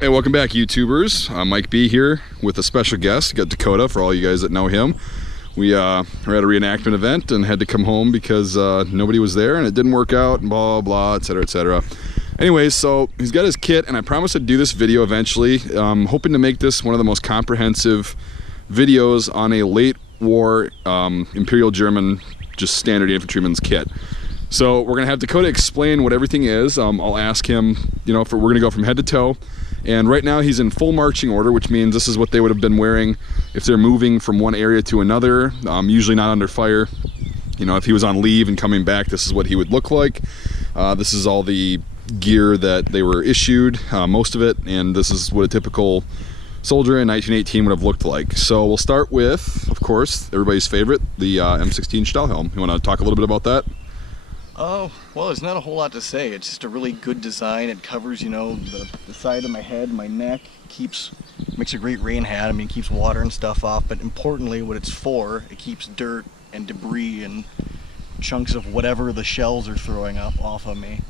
Hey, welcome back, YouTubers. Mike B here with a special guest. Got Dakota, for all you guys that know him. We were at a reenactment event and had to come home because nobody was there and it didn't work out and blah, blah, etc., etc. Anyways, so he's got his kit and I promised to do this video eventually. Hoping to make this one of the most comprehensive videos on a late war Imperial German, just standard infantryman's kit. So we're gonna have Dakota explain what everything is. I'll ask him, you know, we're gonna go from head to toe. And right now he's in full marching order, which means this is what they would have been wearing if they're moving from one area to another, usually not under fire. You know, if he was on leave and coming back, this is what he would look like. This is all the gear that they were issued, most of it, and this is what a typical soldier in 1918 would have looked like. So we'll start with, of course, everybody's favorite, the M16 Stahlhelm. You want to talk a little bit about that? Oh, well, there's not a whole lot to say. It's just a really good design. It covers, you know, the side of my head, my neck, makes a great rain hat. I mean, it keeps water and stuff off, but importantly, what it's for, it keeps dirt and debris and chunks of whatever the shells are throwing up off of me.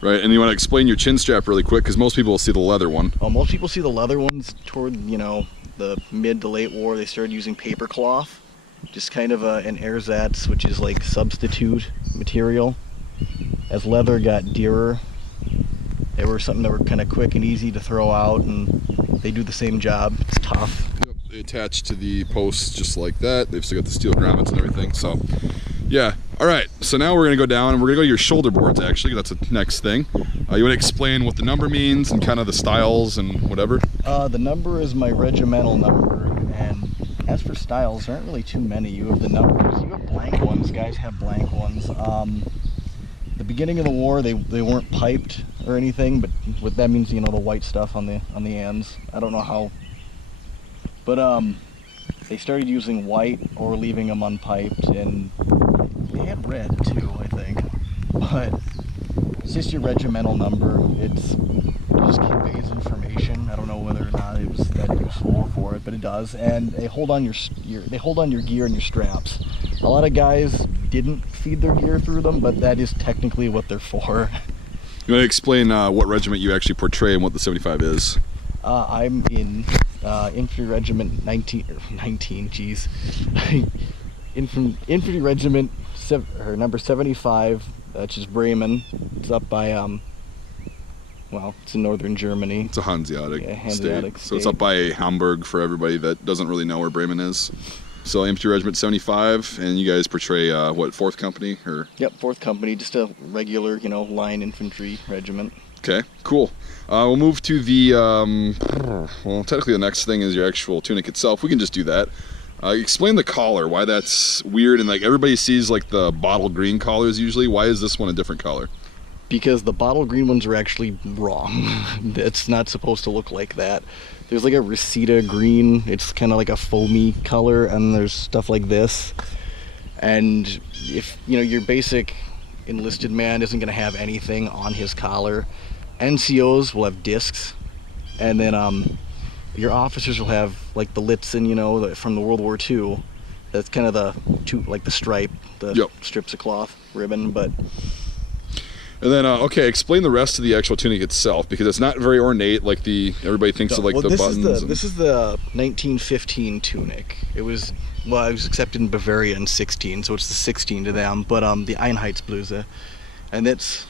Right, and you want to explain your chin strap really quick, because most people will see the leather one. Well, most people see the leather ones toward, you know, the mid to late war. They started using paper cloth, just kind of an ersatz, which is like substitute material. As leather got dearer, they were something that were kind of quick and easy to throw out, and they do the same job. It's tough. Yep, they attach to the posts just like that. They've still got the steel grommets and everything, so yeah. All right, so now we're gonna go down and we're gonna go to your shoulder boards, actually. That's the next thing. You want to explain what the number means and kind of the styles and whatever? The number is my regimental number, and as for styles, there aren't really too many. You have the numbers, you have blank ones, guys have blank ones. The beginning of the war, they weren't piped or anything, but what that means, you know, the white stuff on the ends. I don't know how, but they started using white or leaving them unpiped, and they had red too, I think. But it's just your regimental number. It just conveys information. I don't know whether or not it was that useful for it, but it does. And they hold on your gear and your straps. A lot of guys didn't feed their gear through them, but that is technically what they're for. You want to explain what regiment you actually portray and what the 75 is? I'm in Infantry Regiment 19, geez. Infantry Regiment number 75, which is Bremen. It's up by, well, it's in northern Germany. It's a Hanseatic, state. So it's up by Hamburg for everybody that doesn't really know where Bremen is. So Infantry Regiment 75, and you guys portray, what, 4th Company? Or? Yep, 4th Company, just a regular, you know, line infantry regiment. Okay, cool. We'll move to the, well, technically the next thing is your actual tunic itself. We can just do that. Explain the collar, why that's weird, and like everybody sees like the bottle green collars usually. Why is this one a different color? Because the bottle green ones are actually wrong. It's not supposed to look like that. There's like a Reseda green, it's kind of like a foamy color, and there's stuff like this. And if, you know, your basic enlisted man isn't going to have anything on his collar, NCOs will have discs, and then your officers will have like the Litzen, you know, from the World War II. That's kind of the stripe, the strips of cloth, ribbon, but... And then, okay, explain the rest of the actual tunic itself, because it's not very ornate like everybody thinks of like the buttons. This is the 1915 tunic. It was, well, I was accepted in Bavaria in 16, so it's the 16 to them, but the Einheitsbluse. And it's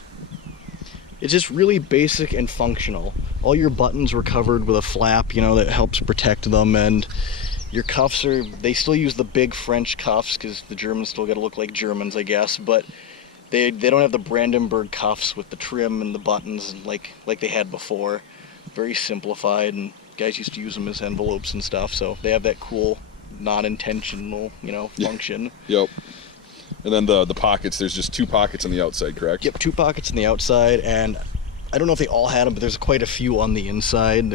just really basic and functional. All your buttons were covered with a flap, you know, that helps protect them, and your cuffs they still use the big French cuffs, because the Germans still gotta look like Germans, I guess, but they don't have the Brandenburg cuffs with the trim and the buttons like they had before. Very simplified, and guys used to use them as envelopes and stuff, so they have that cool non-intentional, you know, function. Yep. And then the pockets, there's just 2 pockets on the outside, correct? Yep, 2 pockets on the outside, and I don't know if they all had them, but there's quite a few on the inside.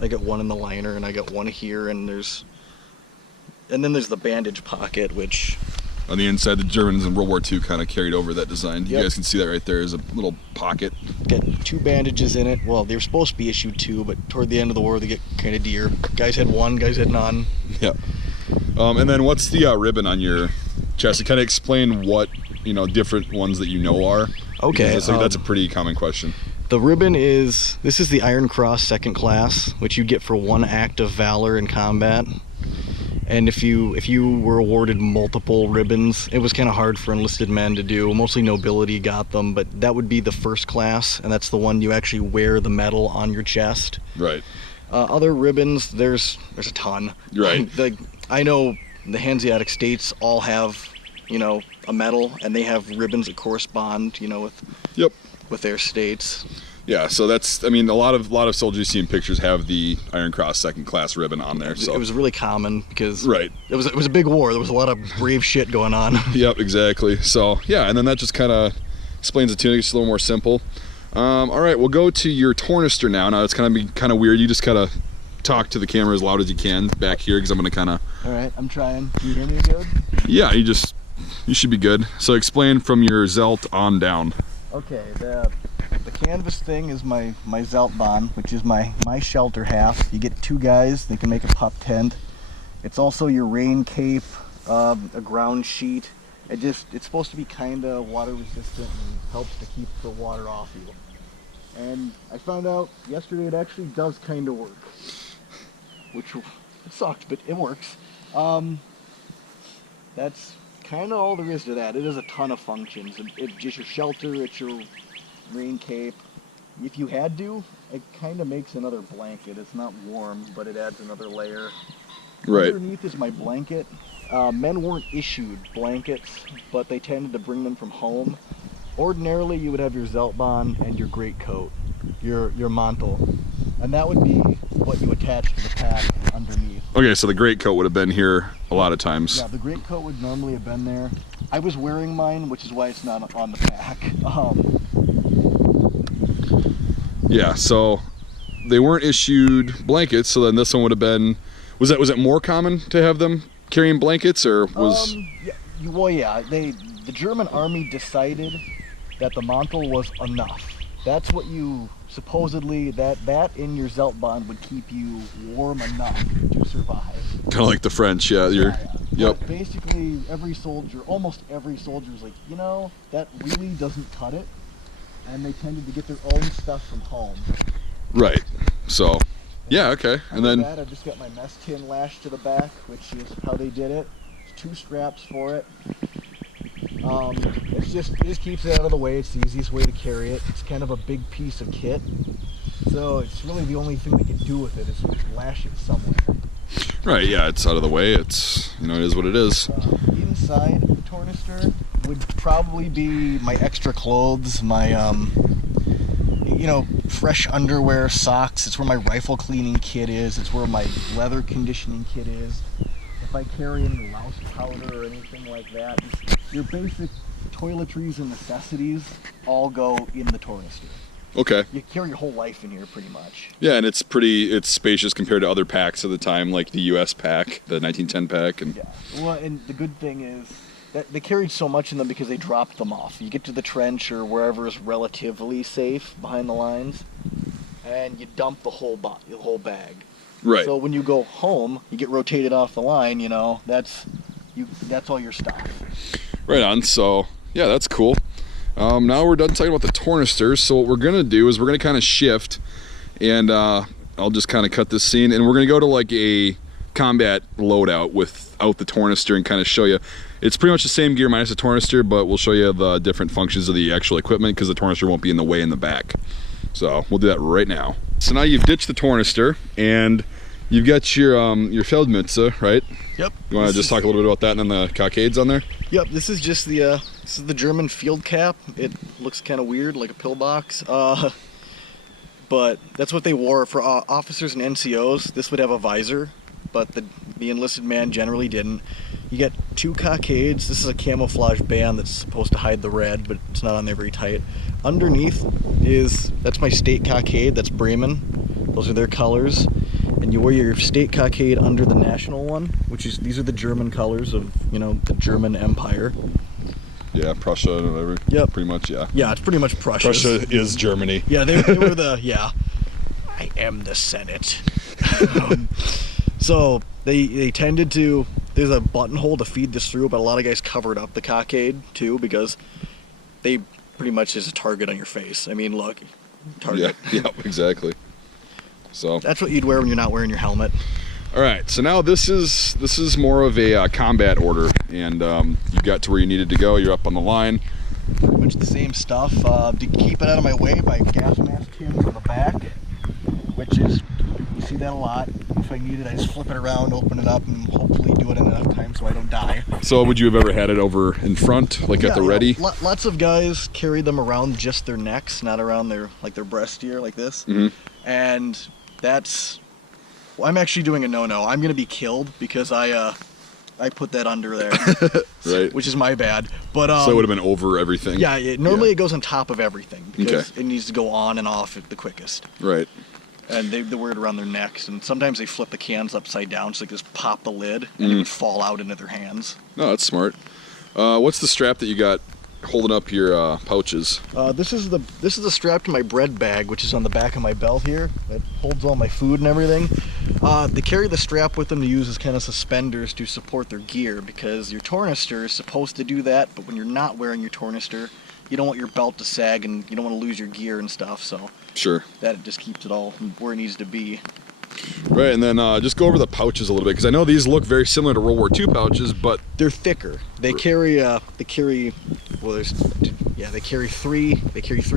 I got one in the liner, and I got one here, and then there's the bandage pocket, which... On the inside, the Germans in World War II kind of carried over that design. You guys can see that right there is a little pocket. Got 2 bandages in it. Well, they were supposed to be issued 2, but toward the end of the war, they get kind of dear. Guys had 1, guys had none. Yeah. And then what's the ribbon on your chest? To kind of explain what, you know, different ones that you know are. Okay. That's a pretty common question. The ribbon this is the Iron Cross Second Class, which you get for 1 act of valor in combat. And if you were awarded multiple ribbons, it was kind of hard for enlisted men to do. Mostly nobility got them, but that would be the first class, and that's the one you actually wear the medal on your chest. Right. Other ribbons, there's a ton. Right. I know the Hanseatic states all have, you know, a medal, and they have ribbons that correspond, you know, with their states. Yeah, so that's, I mean, a lot of soldiers you see in pictures have the Iron Cross Second Class ribbon on there. So it was really common because right. It was a big war. There was a lot of brave shit going on. Yep, exactly. So yeah, and then that just kind of explains the tunic. It's a little more simple. All right, we'll go to your tornister now. Now it's kind of weird. You just kind of talk to the camera as loud as you can back here because I'm going to kind of. All right, I'm trying. Can you hear me good? Yeah, you should be good. So explain from your Zelt on down. Okay, the canvas thing is my Zeltbahn, which is my shelter half. You get 2 guys, they can make a pup tent. It's also your rain cape, a ground sheet. It's supposed to be kind of water resistant and helps to keep the water off you. And I found out yesterday it actually does kind of work, which it sucked, but it works. That's kind of all there is to that. It has a ton of functions. It's just your shelter, it's your rain cape. If you had to, it kind of makes another blanket. It's not warm, but it adds another layer. Right. Underneath is my blanket. Men weren't issued blankets, but they tended to bring them from home. Ordinarily, you would have your Zeltbahn and your greatcoat, your mantle, and that would be what you attach to the pack underneath. Okay, so the greatcoat would have been here a lot of times. Yeah, the greatcoat would normally have been there. I was wearing mine, which is why it's not on the pack. Yeah, so they weren't issued blankets, so then this one would have been. Was it more common to have them carrying blankets, or was? Yeah. The German army decided that the mantle was enough. That's what you supposedly that in your Zeltbahn would keep you warm enough to survive. Kind of like the French, yeah. Yep. But basically, almost every soldier is like, you know, that really doesn't cut it, and they tended to get their own stuff from home. Right. So, yeah, okay. And then I just got my mess tin lashed to the back, which is how they did it. 2 straps for it. It just keeps it out of the way. It's the easiest way to carry it. It's kind of a big piece of kit, so it's really the only thing they can do with it is lash it somewhere. Right. Yeah, it's out of the way. It's, you know, it is what it is. Inside the tornister would probably be my extra clothes, my you know, fresh underwear, socks. It's where my rifle cleaning kit is. It's where my leather conditioning kit is. If I carry any louse powder or anything like that, your basic toiletries and necessities all go in the tornister. Okay. You carry your whole life in here pretty much. Yeah, and it's spacious compared to other packs of the time, like the US pack, the 1910 pack. And yeah. Well, and the good thing is that they carried so much in them because they dropped them off. You get to the trench or wherever is relatively safe behind the lines, and you dump the whole bag. Right. So when you go home, you get rotated off the line, you know, that's all your stuff. Right on. So, yeah, that's cool. Now we're done talking about the tornisters. So what we're going to do is we're going to kind of shift, and I'll just kind of cut this scene, and we're going to go to like a combat loadout without the tornister and kind of show you. It's pretty much the same gear minus the tornister, but we'll show you the different functions of the actual equipment because the tornister won't be in the way in the back. So we'll do that right now. So now you've ditched the tornister, and you've got your Feldmütze, right? Yep. You want to just talk a little bit about that and then the cockades on there? Yep. This is just the German field cap. It looks kind of weird, like a pillbox. But that's what they wore for officers and NCOs. This would have a visor, but the enlisted man generally didn't. You get 2 cockades. This is a camouflage band that's supposed to hide the red, but it's not on there very tight. Underneath that's my state cockade. That's Bremen. Those are their colors. And you wear your state cockade under the national one, these are the German colors of, you know, the German Empire. Yeah, Prussia and whatever. Yep. Pretty much, yeah. Yeah, it's pretty much Prussia. Prussia is Germany. Yeah, they were I am the Senate. So they tended to, there's a buttonhole to feed this through, but a lot of guys covered up the cockade too because they pretty much is a target on your face. I mean, look, target. Yeah, exactly. So That's what you'd wear when you're not wearing your helmet. all right, so now this is more of a combat order, and you got to where you needed to go. You're up on the line. Pretty much the same stuff. To keep it out of my way, I gas masked him from the back, which is, you see that a lot. If I need it, I just flip it around, open it up, and hopefully do it in enough time so I don't die. So would you have ever had it over in front, like at the ready? Lots of guys carry them around just their necks, not around their breast here like this. And that's, well, I'm actually doing a no-no. I'm gonna be killed because I put that under there, Right. which is my bad. But So it would have been over everything. yeah, normally it goes on top of everything because it needs to go on and off the quickest. Right. And they wear it around their necks, and sometimes they flip the cans upside down so they just pop the lid and it would fall out into their hands. No, that's smart. What's the strap that you got holding up your pouches? This is the strap to my bread bag, which is on the back of my belt here. It holds all my food and everything. They carry the strap with them to use as kind of suspenders to support their gear, because your tornister is supposed to do that, but when you're not wearing your tornister, you don't want your belt to sag and you don't want to lose your gear and stuff. So Sure. that just keeps it all where it needs to be. Right, and then just go over the pouches a little bit, because I know these look very similar to World War II pouches, but They're thicker. They carry three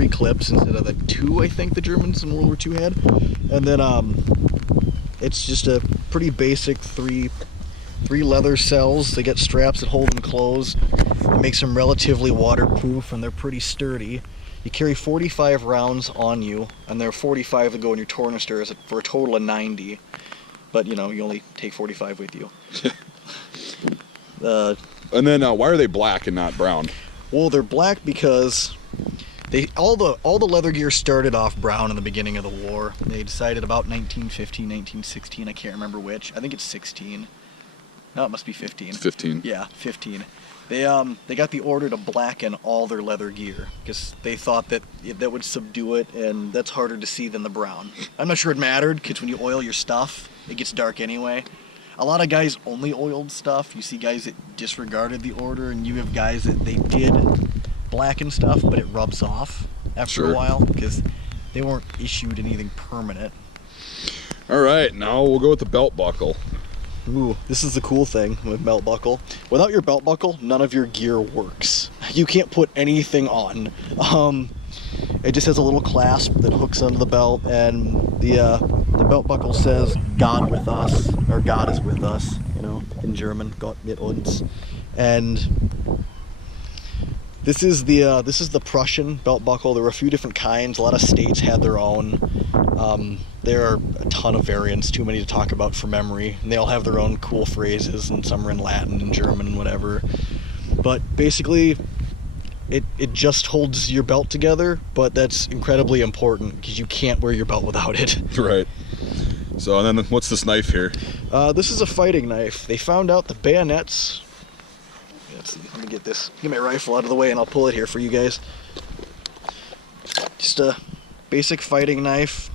clips instead of the two I think the Germans in World War II had. And then it's just a pretty basic three leather cells. They get straps that hold them closed. It makes them relatively waterproof, and they're pretty sturdy. You carry 45 rounds on you, and there are 45 that go in your tornister for a total of 90. But you know, you only take 45 with you. and then why are they black and not brown? Well, they're black because all the leather gear started off brown in the beginning of the war. They decided about 1915, 1916, I can't remember which. I think it's 16. No, it must be 15. It's 15. Yeah, 15. They got the order to blacken all their leather gear because they thought that would subdue it, and that's harder to see than the brown. I'm not sure it mattered, because when you oil your stuff, it gets dark anyway. A lot of guys only oiled stuff. You see guys that disregarded the order, and you have guys that they did blacken stuff, but it rubs off after a while because they weren't issued anything permanent. All right, now we'll go with the belt buckle. Ooh, this is the cool thing with belt buckle. Without your belt buckle, none of your gear works. You can't put anything on. It just has a little clasp that hooks onto the belt, and the belt buckle says "God with us," or "God is with us," you know, in German, Gott mit uns. And this is the Prussian belt buckle. There were a few different kinds. A lot of states had their own. There are a ton of variants, too many to talk about for memory, and they all have their own cool phrases, and some are in Latin and German and whatever. But basically, it just holds your belt together, but that's incredibly important because you can't wear your belt without it. Right. So, and then what's this knife here? This is a fighting knife. They found out the bayonets. Let's see, let me get my rifle out of the way and I'll pull it here for you guys. Just a basic fighting knife.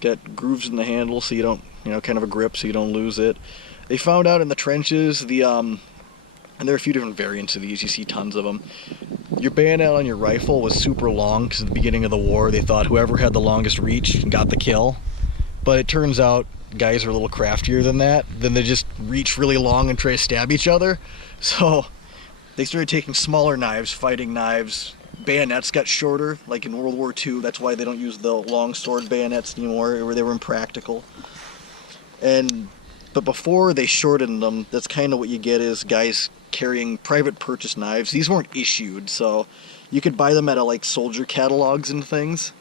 Got grooves in the handle so you don't, kind of a grip so you don't lose it. They found out in the trenches and there are a few different variants of these, you see tons of them. Your bayonet on your rifle was super long because at the beginning of the war they thought whoever had the longest reach got the kill. But it turns out guys are a little craftier than that. Then they just reach really long and try to stab each other. So they started taking smaller knives, fighting knives. Bayonets got shorter, like in World War II. That's why they don't use the long sword bayonets anymore, where they were impractical. But before they shortened them, that's kind of what you get is guys carrying private purchase knives. These weren't issued, so you could buy them at like soldier catalogs and things.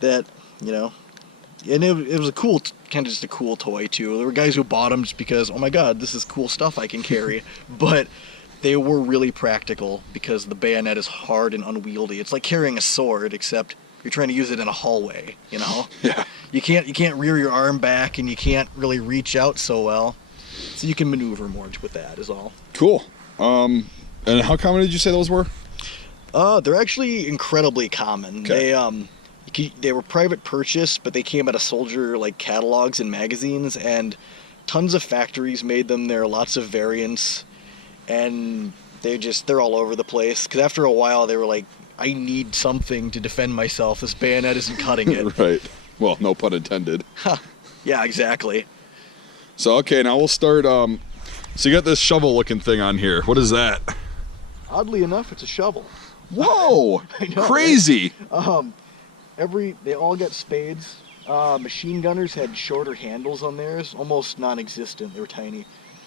That, and it was a cool, kind of just a cool toy too. There were guys who bought them just because, oh my god, this is cool stuff I can carry. But they were really practical because the bayonet is hard and unwieldy. It's like carrying a sword, except you're trying to use it in a hallway, Yeah. You can't rear your arm back, and you can't really reach out so well. So you can maneuver more with that is all. Cool. And how common did you say those were? They're actually incredibly common. Okay. They were private purchase, but they came out of soldier like catalogs and magazines, and tons of factories made them. There are lots of variants, and they're all over the place. Because after a while, they were like I need something to defend myself. This bayonet isn't cutting it. Right. Well, no pun intended. Yeah, exactly. So, okay, now we'll start. So you got this shovel-looking thing on here. What is that? Oddly enough, it's a shovel. Whoa! I know, Crazy! Right? They all got spades. Machine gunners had shorter handles on theirs, almost non-existent. They were tiny.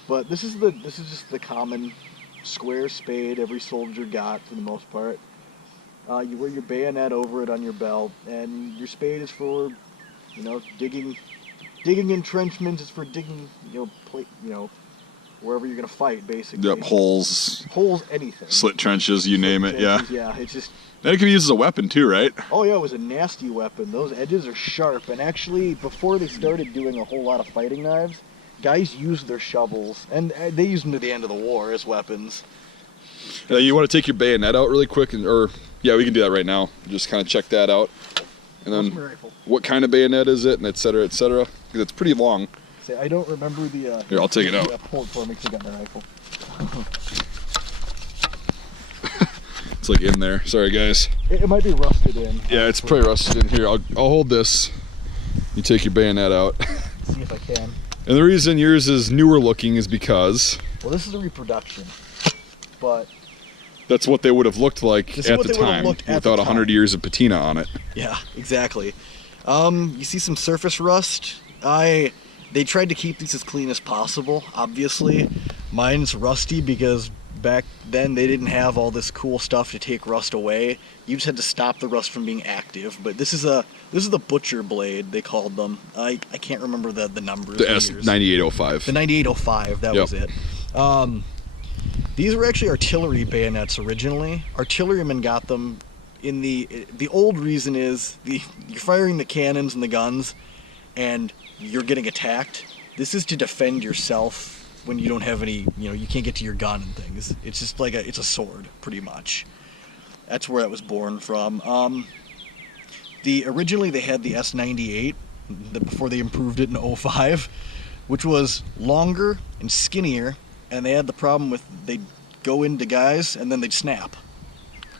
But this is just the common square spade every soldier got for the most part. You wear your bayonet over it on your belt, and your spade is for, digging entrenchments. It's for digging, wherever you're gonna fight, basically. Yep, holes, anything. slit trenches, you name it, yeah. Yeah, it's just. And it can be used as a weapon too, right? Oh yeah, it was a nasty weapon. Those edges are sharp, and actually, before they started doing a whole lot of fighting knives, guys used their shovels, and they used them to the end of the war as weapons. You want to take your bayonet out really quick, yeah, we can do that right now. Just kind of check that out, and then what kind of bayonet is it, and et cetera, because it's pretty long. Say, I don't remember the. Here, I'll take it out. Pull it for me, 'cause I got my rifle. It's like in there. Sorry, guys. It might be rusted in. Yeah, it's pretty rusted in here. I'll hold this. You take your bayonet out. See if I can. And the reason yours is newer looking is because. Well, this is a reproduction, but. That's what they would have looked like at the time, without 100 years of patina on it. Yeah, exactly. You see some surface rust. They tried to keep these as clean as possible, obviously. Mine's rusty because back then they didn't have all this cool stuff to take rust away. You just had to stop the rust from being active. But this is the butcher blade, they called them. I can't remember the numbers. The S9805. The 9805, that was it. These were actually artillery bayonets originally. Artillerymen got them in the old reason is you're firing the cannons and the guns and you're getting attacked. This is to defend yourself when you don't have any, you can't get to your gun and things. It's just like it's a sword, pretty much. That's where that was born from. Originally they had the S98 before they improved it in 05, which was longer and skinnier. And they had the problem with they'd go into guys and then they'd snap.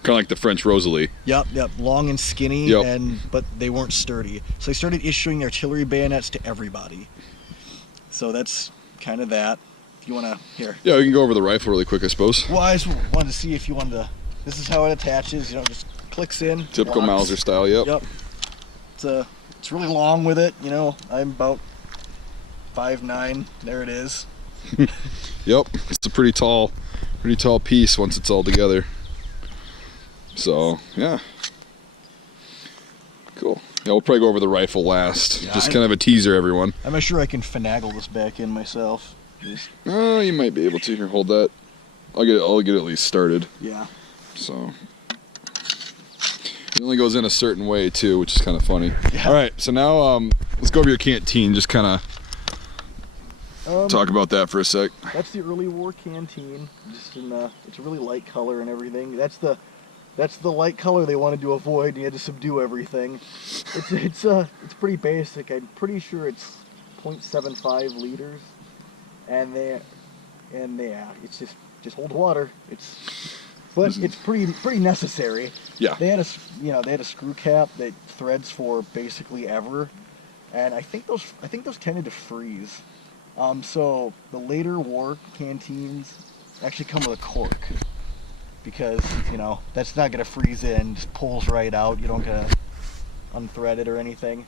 Kind of like the French Rosalie. Yep, long and skinny, but they weren't sturdy. So they started issuing artillery bayonets to everybody. So that's kind of that. If you want to, here. Yeah, we can go over the rifle really quick, I suppose. Well, I just wanted to see if you wanted to. This is how it attaches. Just clicks in. Typical locks. Mauser style. Yep. It's really long with it. I'm about 5'9". There it is. Yep, it's a pretty tall piece once it's all together. So yeah, cool. Yeah, we'll probably go over the rifle last. Yeah, just kind of a teaser, everyone. I'm not sure I can finagle this back in myself. Oh, you might be able to. Here, hold that. I'll get it at least started. Yeah. So it only goes in a certain way too, which is kind of funny. Yeah. All right, so now let's go over your canteen. Just kind of. Talk about that for a sec. That's the early war canteen. Just it's a really light color and everything. That's the light color they wanted to avoid. You had to subdue everything. It's pretty basic. I'm pretty sure it's 0.75 liters, and it's just hold water. But it's pretty necessary. Yeah. They had a screw cap that threads for basically ever, and I think those tended to freeze. So the later war canteens actually come with a cork because, that's not going to freeze in, just pulls right out. You don't get to unthread it or anything.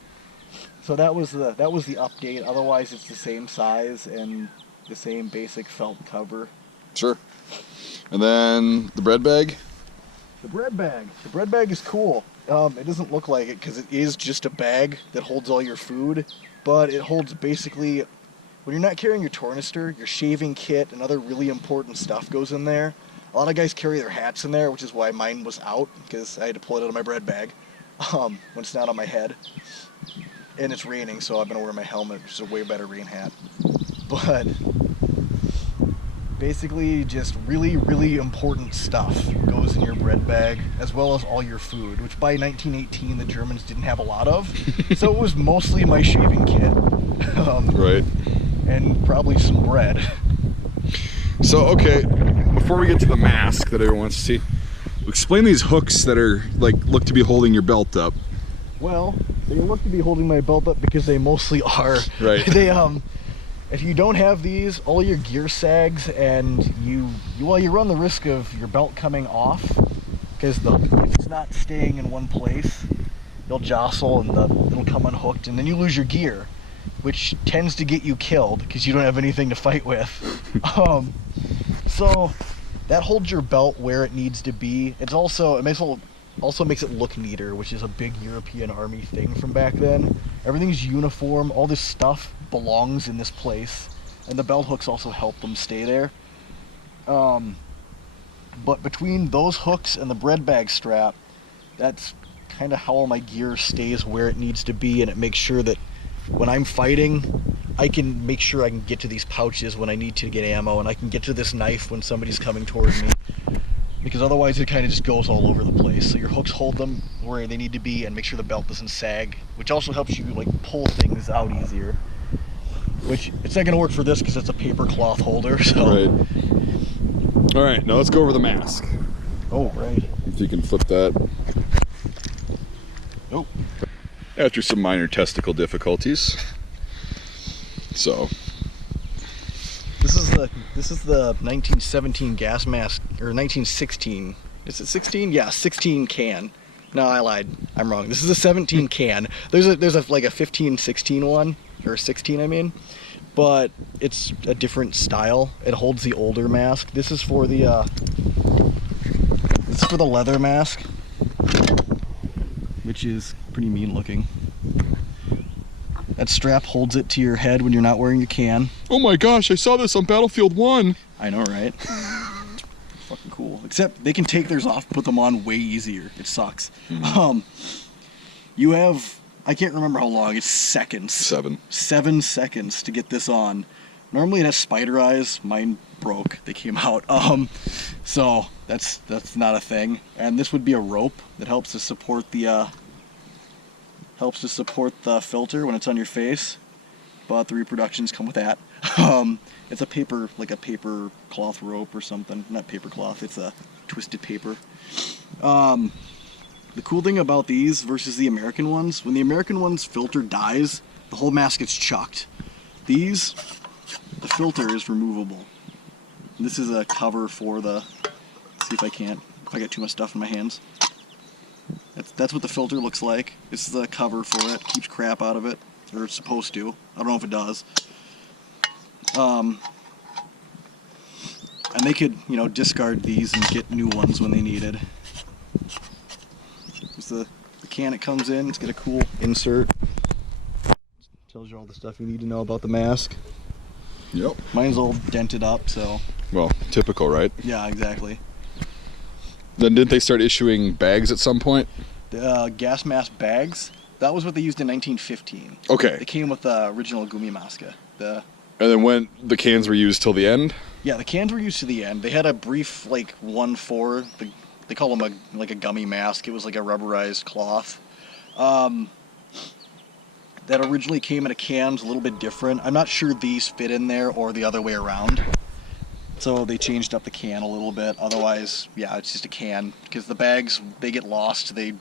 So that was the update. Otherwise, it's the same size and the same basic felt cover. Sure. And then the bread bag? The bread bag. The bread bag is cool. It doesn't look like it because it is just a bag that holds all your food, but it holds basically... When you're not carrying your tornister, your shaving kit and other really important stuff goes in there. A lot of guys carry their hats in there, which is why mine was out, because I had to pull it out of my bread bag when it's not on my head. And it's raining, so I've been wearing my helmet, which is a way better rain hat. But basically just really, really important stuff goes in your bread bag, as well as all your food, which by 1918 the Germans didn't have a lot of. So it was mostly my shaving kit. Right. And probably some bread. So, okay, before we get to the mask that everyone wants to see, Explain these hooks that are like look to be holding your belt up. Well, they look to be holding my belt up because they mostly are. Right. They if you don't have these, all your gear sags, and you run the risk of your belt coming off, because if it's not staying in one place, you'll jostle and it'll come unhooked, and then you lose your gear, which tends to get you killed because you don't have anything to fight with. So that holds your belt where it needs to be. It also makes it look neater, which is a big European Army thing from back then. Everything's uniform, all this stuff belongs in this place, and the belt hooks also help them stay there. But between those hooks and the bread bag strap, that's kind of how all my gear stays where it needs to be, and it makes sure that when I'm fighting, I can make sure I can get to these pouches when I need to get ammo, and I can get to this knife when somebody's coming towards me. Because otherwise it kind of just goes all over the place. So your hooks hold them where they need to be and make sure the belt doesn't sag, which also helps you like pull things out easier. Which, it's not going to work for this because it's a paper cloth holder, so... Right. All right, now let's go over the mask. Oh, right. If you can flip that. Oh. After some minor testicle difficulties. So... This is the 1917 gas mask, or 1916. Is it 16? Yeah, 16 can. No, I lied. I'm wrong. This is a 17 can. There's like a 15, 16 one, or 16 I mean, but it's a different style. It holds the older mask. This is for the leather mask, which is pretty mean looking. That strap holds it to your head when you're not wearing your can. Oh my gosh, I saw this on Battlefield 1. I know, right? Fucking cool. Except they can take theirs off and put them on way easier. It sucks. Mm-hmm. You have, I can't remember how long, it's seconds. 7. 7 seconds to get this on. Normally it has spider eyes. Mine broke. They came out. So that's not a thing. And this would be a rope that helps to support the filter when it's on your face, but the reproductions come with that. It's a paper cloth rope or something. Not paper cloth, it's a twisted paper. The cool thing about these versus the American ones, when the American one's filter dies, the whole mask gets chucked. These, the filter is removable. This is a cover for the, see if I got too much stuff in my hands. That's what the filter looks like. This is the cover for it. Keeps crap out of it, or it's supposed to. I don't know if it does. And they could, discard these and get new ones when they needed. There's the can it comes in. It's got a cool insert. Tells you all the stuff you need to know about the mask. Yep. Mine's all dented up, so. Well, typical, right? Yeah, exactly. Then didn't they start issuing bags at some point? The gas mask bags, that was what they used in 1915. Okay. They came with the original Gumimaska. And then when the cans were used till the end? Yeah, the cans were used to the end. They had a brief, they call them a gummy mask. It was like a rubberized cloth. That originally came in a can, a little bit different. I'm not sure these fit in there or the other way around. So they changed up the can a little bit. Otherwise, yeah, it's just a can. Because the bags, they get lost. They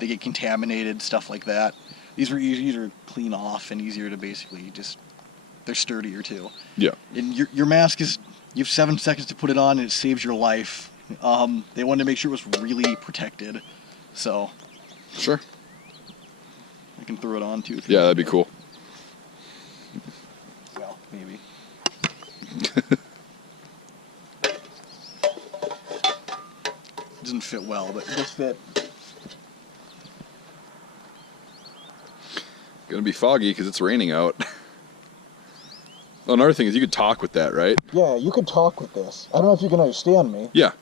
get contaminated, stuff like that. These were easier to clean off and easier to basically just, they're sturdier too. Yeah. And your mask is, you have 7 seconds to put it on and it saves your life. They wanted to make sure it was really protected. So. Sure. I can throw it on too. Yeah, that'd be cool. Well, maybe. Doesn't fit well, but it'll fit. Gonna be foggy because it's raining out. Well, another thing is you could talk with that, right? Yeah, you could talk with this. I don't know if you can understand me. Yeah.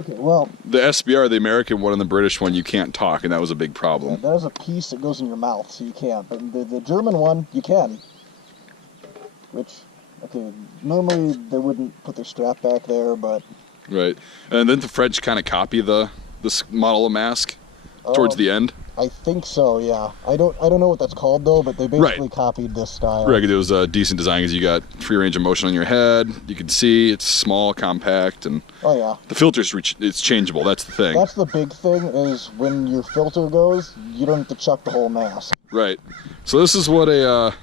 Okay, well. The SBR, the American one and the British one, you can't talk, and that was a big problem. There's a piece that goes in your mouth, so you can't. But the German one, you can. Which, okay, normally they wouldn't put their strap back there, but... Right. And then the French kind of copy this model of mask towards the end. I think so, yeah. I don't know what that's called though, but they basically copied this style. Right, it was a decent design because you got free range of motion on your head. You can see it's small, compact, and Oh yeah. the filter's it's changeable. That's the thing. That's the big thing is when your filter goes, you don't have to chuck the whole mask. Right. So this is what a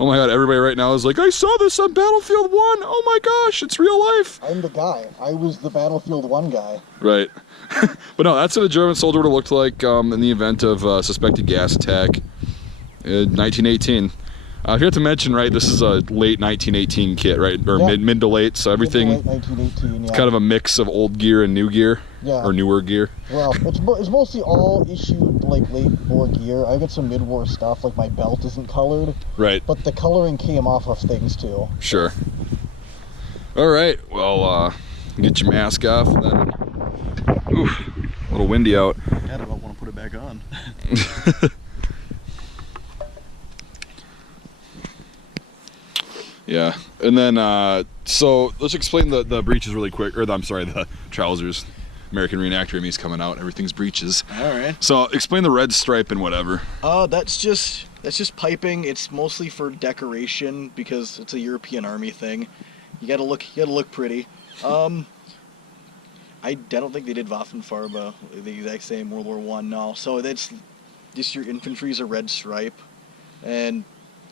oh my god, everybody right now is like, I saw this on Battlefield 1. Oh my gosh, it's real life. I'm the guy. I was the Battlefield 1 guy. Right. But no, that's what a German soldier would have looked like in the event of suspected gas attack in 1918. I forgot to mention, right, this is a late 1918 kit, right? Or Yeah. mid to late, so everything, Late 1918, yeah. it's kind of a mix of old gear and new gear. Yeah. Or newer gear. Well, it's mostly all issued like late war gear. I got some mid-war stuff, like my belt isn't colored, Right. but the coloring came off of things too. Sure. All right, well, get your mask off and then, oof, a little windy out. I don't want to put it back on. Yeah, and then, so let's explain the breeches really quick, or I'm sorry, the trousers. American Reenactor in me is coming out, everything's breeches. All right. So explain the red stripe and whatever. That's just piping. It's mostly for decoration because it's a European Army thing. You gotta look pretty. I don't think they did Waffenfarbe the exact same World War I. No, so that's just your infantry's a red stripe, and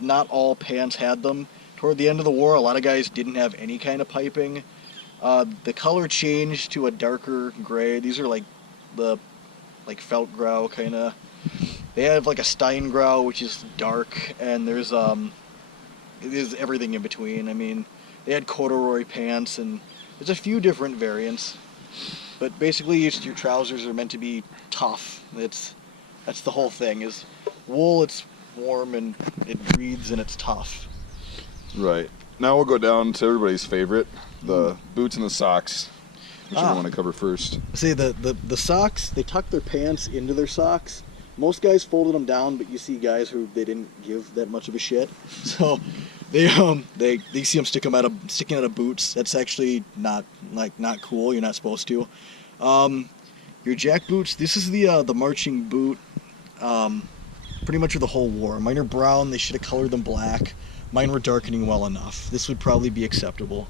not all pants had them. Toward the end of the war, a lot of guys didn't have any kind of piping. The color changed to a darker gray. These are like the Feldgrau kind of. They have like a Steingrau, which is dark, and there's everything in between. I mean, they had corduroy pants, and there's a few different variants. But basically, your trousers are meant to be tough. That's the whole thing. Is wool, it's warm and it breathes and it's tough. Right. Now we'll go down to everybody's favorite, the boots and the socks. Which one do you want to cover first? See, the socks, they tuck their pants into their socks. Most guys folded them down, but you see guys who they didn't give that much of a shit. So they see them sticking out of boots. That's actually not cool. You're not supposed to. Your jack boots. This is the marching boot. Pretty much for the whole war. Mine are brown. They should have colored them black. Mine were darkening well enough. This would probably be acceptable.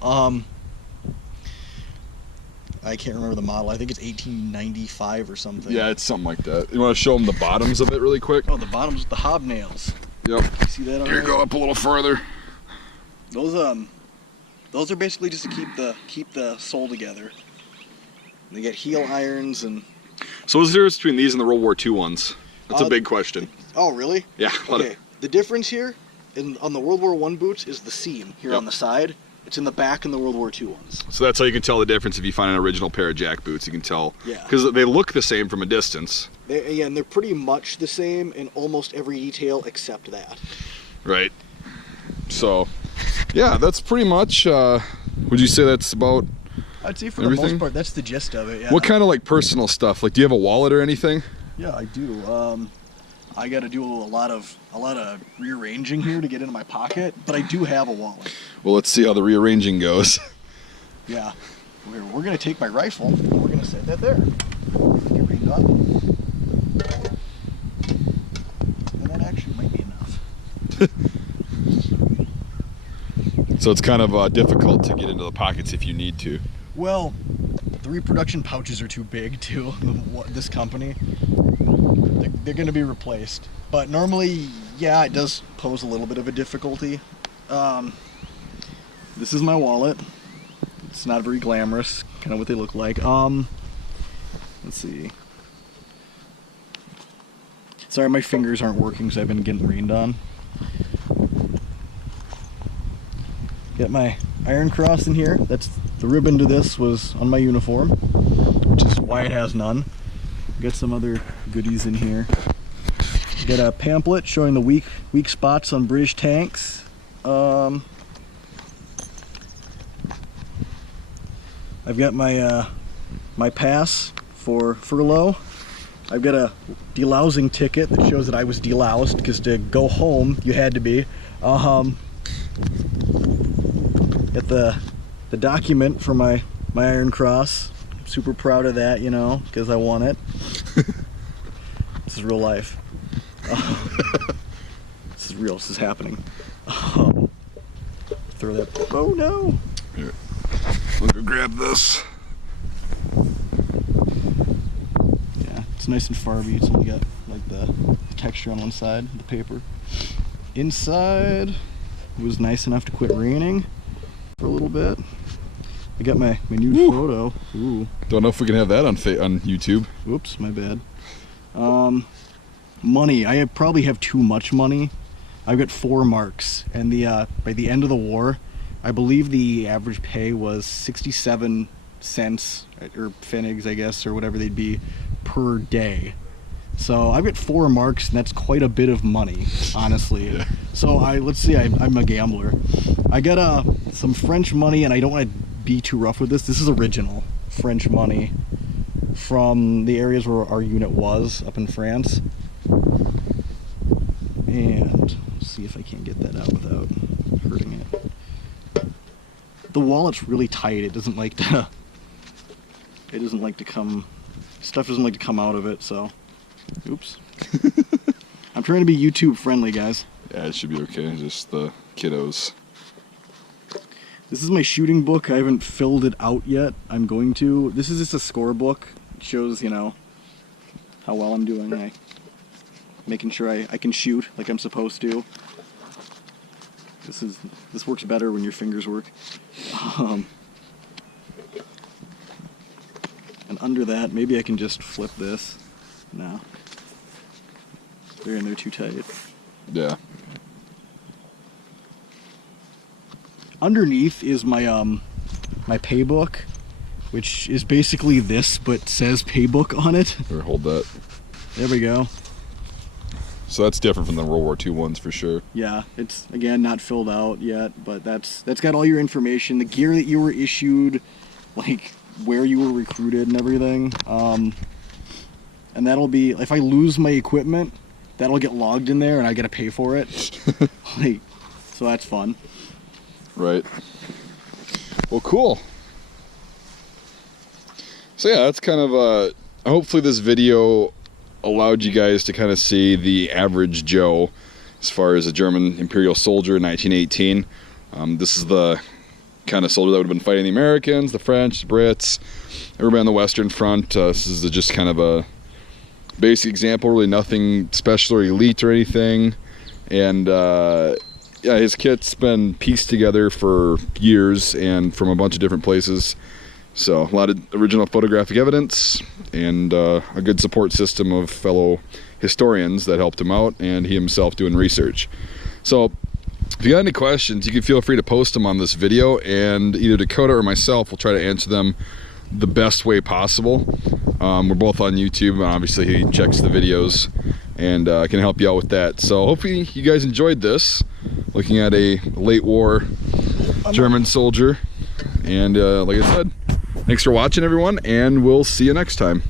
I can't remember the model. I think it's 1895 or something. Yeah, it's something like that. You want to show them the bottoms of it really quick? Oh, the bottoms with the hobnails. Yep. See that on Here, there? go up a little further. Those are basically just to keep the sole together. They get heel irons and. So what's the difference between these and the World War II ones? That's a big question. Oh, really? Yeah. Okay. The difference here on the World War I boots is the seam here on the side. It's in the back in the World War II ones. So that's how you can tell the difference if you find an original pair of jack boots. You can tell. Yeah. Because they look the same from a distance. And they're pretty much the same in almost every detail except that. Right. So, yeah, that's pretty much. Would you say that's about? I'd say for everything? the most part, that's the gist of it. Yeah. What kind of like personal stuff? Like, do you have a wallet or anything? Yeah, I do. I got to do a lot of rearranging here to get into my pocket, but I do have a wallet. Well, let's see how the rearranging goes. Yeah, we're gonna take my rifle. And we're gonna set that there. Get rained on. And that actually might be enough. So it's kind of difficult to get into the pockets if you need to. Well, the reproduction pouches are too big too. This company, they're gonna be replaced. But normally, yeah, it does pose a little bit of a difficulty. This is my wallet. It's not very glamorous, kind of what they look like. Let's see. Sorry, my fingers aren't working because I've been getting rained on. Got my Iron Cross in here. That's the ribbon to this was on my uniform, which is why it has none. Got some other goodies in here. Got a pamphlet showing the weak spots on British tanks. I've got my my pass for furlough. I've got a delousing ticket that shows that I was deloused because to go home you had to be. Got the document for my Iron Cross. I'm super proud of that, you know, because I won it. This is real life. This is real. This is happening. Throw that. Oh no! Here, let me grab this. Yeah, it's nice and farby. It's only got like the texture on one side, the paper. Inside, it was nice enough to quit raining for a little bit. I got my new photo. Ooh. Don't know if we can have that on YouTube. Whoops, my bad. Money. I probably have too much money. I've got 4 marks, and by the end of the war, I believe the average pay was 67 cents or pfennigs, I guess, or whatever they'd be per day. So I've got 4 marks, and that's quite a bit of money, honestly. Yeah. So let's see, I'm a gambler. I got some French money, and I don't want to be too rough with this. This is original French money from the areas where our unit was up in France. And let's see if I can't get that out without hurting it. The wallet's really tight. It doesn't like to. It doesn't like to come. Stuff doesn't like to come out of it. So, oops. I'm trying to be YouTube friendly, guys. Yeah, it should be okay. Just the kiddos. This is my shooting book. I haven't filled it out yet. I'm going to. This is just a score book. It shows, you know, how well I'm doing. Making sure I can shoot like I'm supposed to. This works better when your fingers work. And under that, maybe I can just flip this. No. They're in there too tight. Yeah. Underneath is my my pay book, which is basically this but says pay book on it. Here, hold that. There we go. So that's different from the World War II ones for sure. Yeah, it's again not filled out yet, but that's got all your information, the gear that you were issued, like where you were recruited and everything. And that'll be, if I lose my equipment, that'll get logged in there and I gotta pay for it. Like, so that's fun. Right. Well, cool. So yeah, that's kind of hopefully this video allowed you guys to kind of see the average Joe as far as a German Imperial soldier in 1918. This is the kind of soldier that would have been fighting the Americans, the French, the Brits, everybody on the Western Front. This is just kind of a basic example, really nothing special or elite or anything. And yeah, his kit's been pieced together for years and from a bunch of different places. So a lot of original photographic evidence and a good support system of fellow historians that helped him out, and he himself doing research. So if you got any questions, you can feel free to post them on this video, and either Dakota or myself will try to answer them the best way possible. We're both on YouTube, and obviously he checks the videos and can help you out with that. So hopefully you guys enjoyed this, looking at a late war German soldier. And like I said, thanks for watching, everyone, and we'll see you next time.